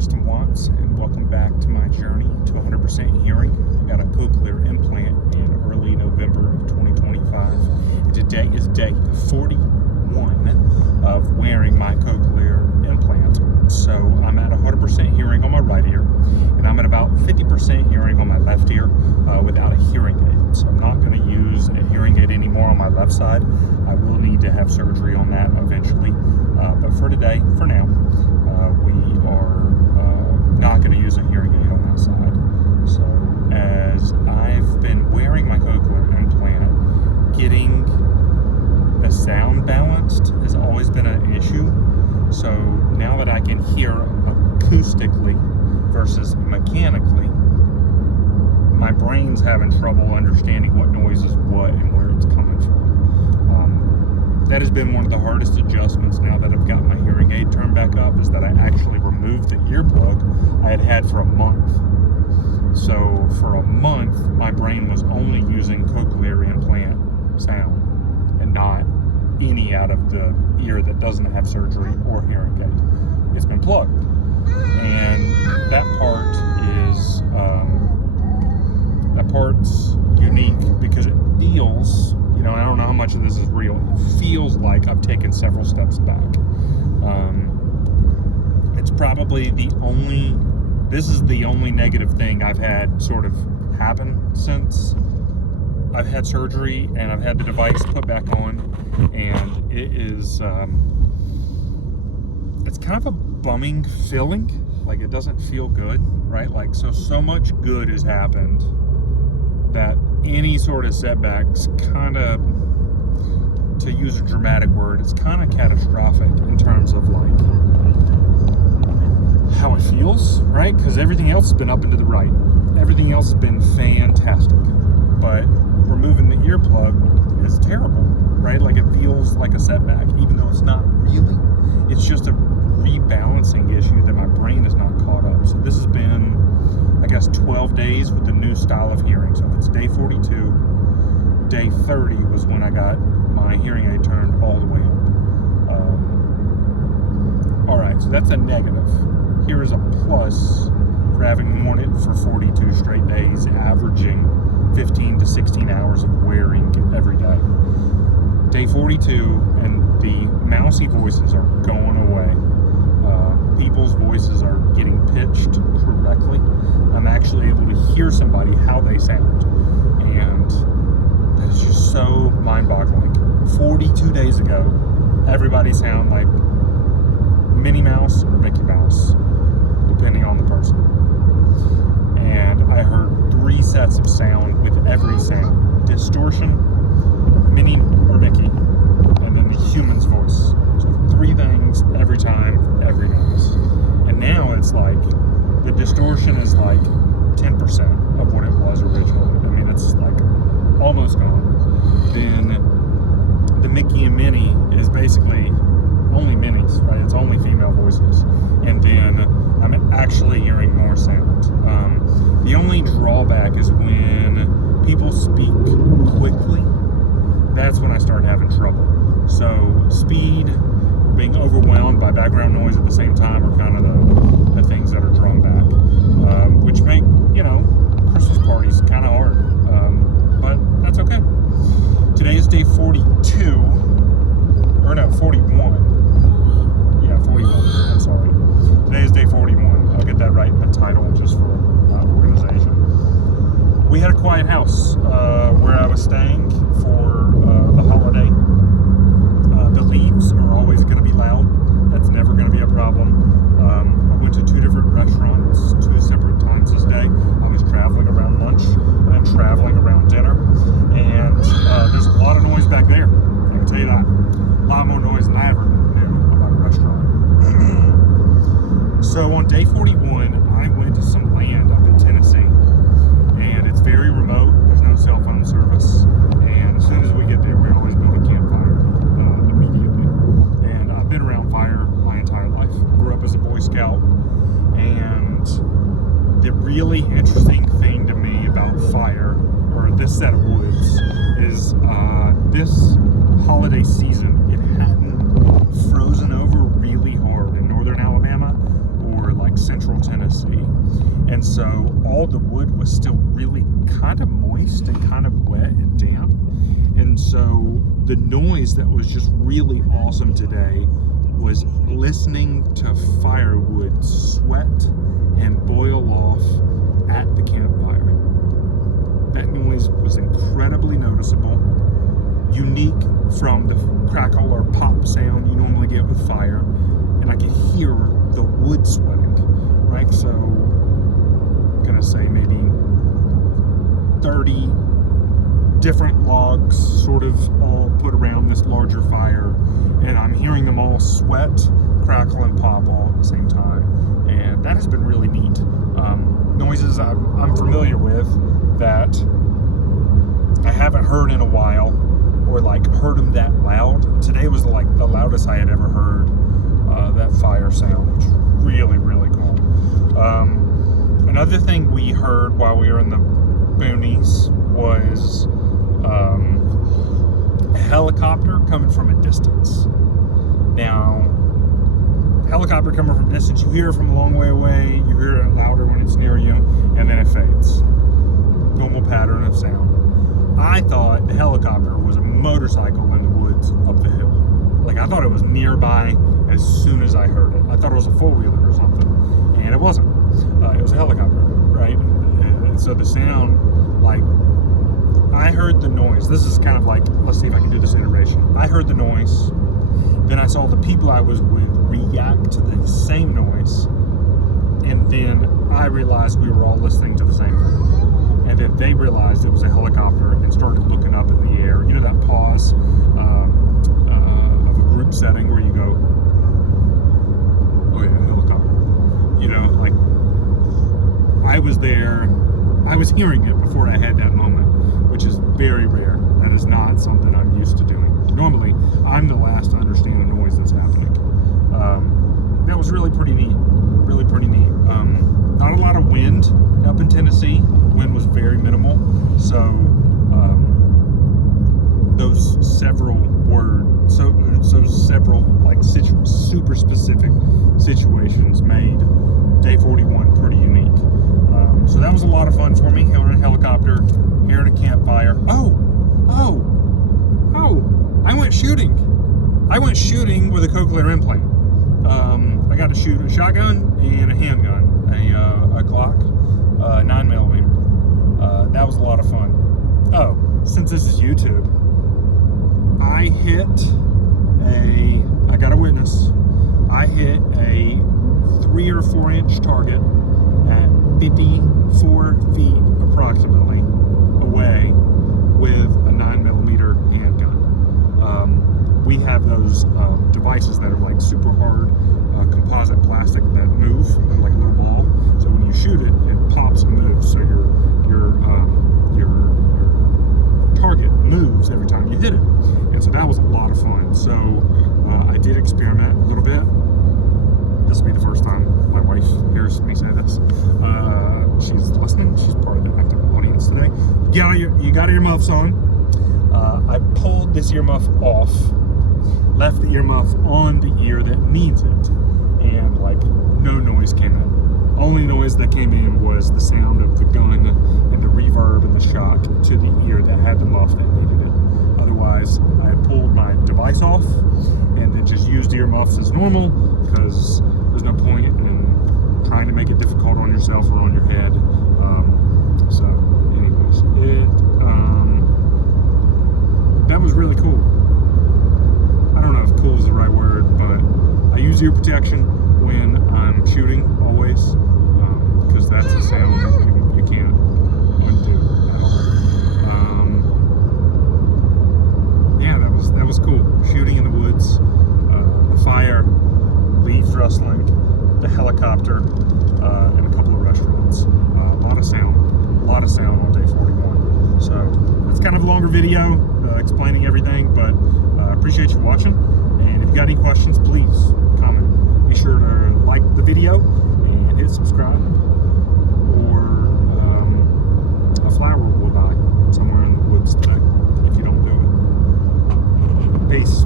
Austin Watts, and welcome back to my journey to 100% hearing. I got a cochlear implant in early November of 2025, and today is day 41 of wearing my cochlear implant. So I'm at 100% hearing on my right ear, and I'm at about 50% hearing on my left ear without a hearing aid. So I'm not going to use a hearing aid anymore on my left side. I will need to have surgery on that eventually, but for today, for now, we are not going to use a hearing aid on that side. So as I've been wearing my cochlear implant, getting the sound balanced has always been an issue. So now that I can hear acoustically versus mechanically, my brain's having trouble understanding what noise is what and where it's coming from. That has been one of the hardest adjustments now that I've got my hearing aid turned back up, is that I actually removed the earplug I had for a month. So for a month, my brain was only using cochlear implant sound and not any out of the ear that doesn't have surgery or hearing aid. It's been plugged. And that part's unique because it feels, I don't know how much of this is real. It feels like I've taken several steps back. It's probably this is the only negative thing I've had sort of happen since I've had surgery and I've had the device put back on, and it is, it's kind of a bumming feeling. Like, it doesn't feel good, right? Like, so much good has happened that any sort of setbacks kind of, to use a dramatic word, it's kind of catastrophic in terms of like how it feels, right? Because everything else has been up and to the right. Everything else has been fantastic. But removing the earplug is terrible, right? Like, it feels like a setback, even though it's not really. It's just a rebalancing issue that my brain is not caught up. So this has been, I guess, 12 days with the new style of hearing. So if it's day 42, day 30 was when I got my hearing aid turned all the way up. All right, so that's a negative. Here is a plus for having worn it for 42 straight days, averaging 15 to 16 hours of wearing every day. Day 42, and the mousy voices are going away. People's voices are getting pitched correctly. I'm actually able to hear somebody how they sound, and that is just so mind-boggling. 42 days ago, everybody sounded like Minnie Mouse or Mickey Mouse, depending on the person. And I heard 3 sets of sound with every sound: distortion, Minnie or Mickey, and then the human's voice. So 3 things every time, every noise. And now it's like, the distortion is like 10% of what it was originally. I mean, it's like almost gone. Then the Mickey and Minnie is basically only Minnies, right? It's only female voices. And then I'm actually hearing more sound. The only drawback is when people speak quickly, that's when I start having trouble. So speed, being overwhelmed by background noise at the same time are kind of the things that are drawn back, which make, Christmas parties kind of hard, but that's okay. Today is day 42, or no, 41. Yeah, 41, I'm sorry. Today is day 41. I'll get that right in the title just for organization. We had a quiet house where I was staying for the holiday. The leaves are always going to be loud. That's never going to be a problem. I went to 2 different restaurants, 2 separate times this day. I was traveling around lunch and traveling around dinner. And there's a lot of noise back there. I can tell you that. A lot more noise than I ever knew about a restaurant. So on day 41, I went to some land up in Tennessee. And it's very remote. There's no cell phone service. And as soon as we get there, we always build a campfire immediately. And I've been around fire my entire life. Grew up as a Boy Scout. And the really interesting thing to me about fire, or this set of woods, is this holiday season, it hadn't frozen over really hard in northern Alabama or like central And so all the wood was still really kind of moist and kind of wet and damp. And so the noise that was just really awesome today was listening to firewood sweat and boil off at the campfire. That noise was incredibly noticeable, unique from the crackle or pop sound you normally get with fire, and I could hear the wood sweating, right? So I'm gonna say maybe 30 different logs sort of all put around this larger fire, and I'm hearing them all sweat, crackle, and pop all at the same time, and that has been really neat. Noises I'm familiar with that I haven't heard in a while, or like heard them that loud. Today was like the loudest I had ever heard that fire sound, which was really, really cool. Another thing we heard while we were in the boonies was a helicopter coming from a distance. Now, helicopter coming from a distance, you hear it from a long way away, you hear it louder when it's near you, and then it fades. Normal pattern of sound. I thought the helicopter was a motorcycle in the woods up the hill. Like, I thought it was nearby as soon as I heard it. I thought it was a four-wheeler or something, and it wasn't. It was a helicopter, right? And so the sound, like, I heard the noise. This is kind of like, let's see if I can do this iteration. I heard the noise, then I saw the people I was with react to the same noise, and then I realized we were all listening to the same thing. And then they realized it was a helicopter and started looking up in the air. You know that pause of a group setting where you go, oh yeah, helicopter. You know, like, I was there, I was hearing it before I had that moment, which is very rare. That is not something I'm used to doing. Normally, I'm the last to understand a noise that's happening. That was really pretty neat. Really pretty neat. Not a lot of wind up in Tennessee. Wind was very minimal. So those several words, so several like super specific situations made day 41 pretty unique. So that was a lot of fun for me. Here in a helicopter, here at a campfire. Oh, I went shooting. I went shooting with a cochlear implant. I got to shoot a shotgun and a handgun, a Glock, 9mm. That was a lot of fun. Oh, since this is YouTube, I got a witness. I hit a 3 or 4 inch target at 54 feet approximately away with a 9mm handgun. We have those devices that are like super hard composite plastic that move like a little ball. So when you shoot it, it pops and moves. So your target moves every time you hit it. And so that was a lot of fun. So I did experiment a little bit. This will be the first time my wife hears me say this. She's listening. She's part of the active audience today. You got your earmuffs on. I pulled this earmuff off, left the earmuff on the ear that needs it, and like no noise came in. Only noise that came in was the sound of the gun and the reverb and the shock to the ear that had the muff that needed it. Otherwise, I had pulled my device off and then just used earmuffs as normal, because there's no point in trying to make it difficult on yourself or on your head. So anyways, that was really cool. I don't know if cool is the right word, but I use ear protection when I'm shooting always, because that's a sound that you can't undo at all. Yeah, that was cool. Shooting in the woods, the fire, leaves rustling, the helicopter, and a couple of restaurants. A lot of sound on day 41. So it's kind of a longer video explaining everything, but I appreciate you watching. And if you got any questions, please comment. Be sure to like the video and hit subscribe, or a flower will die somewhere in the woods today if you don't do it. Peace.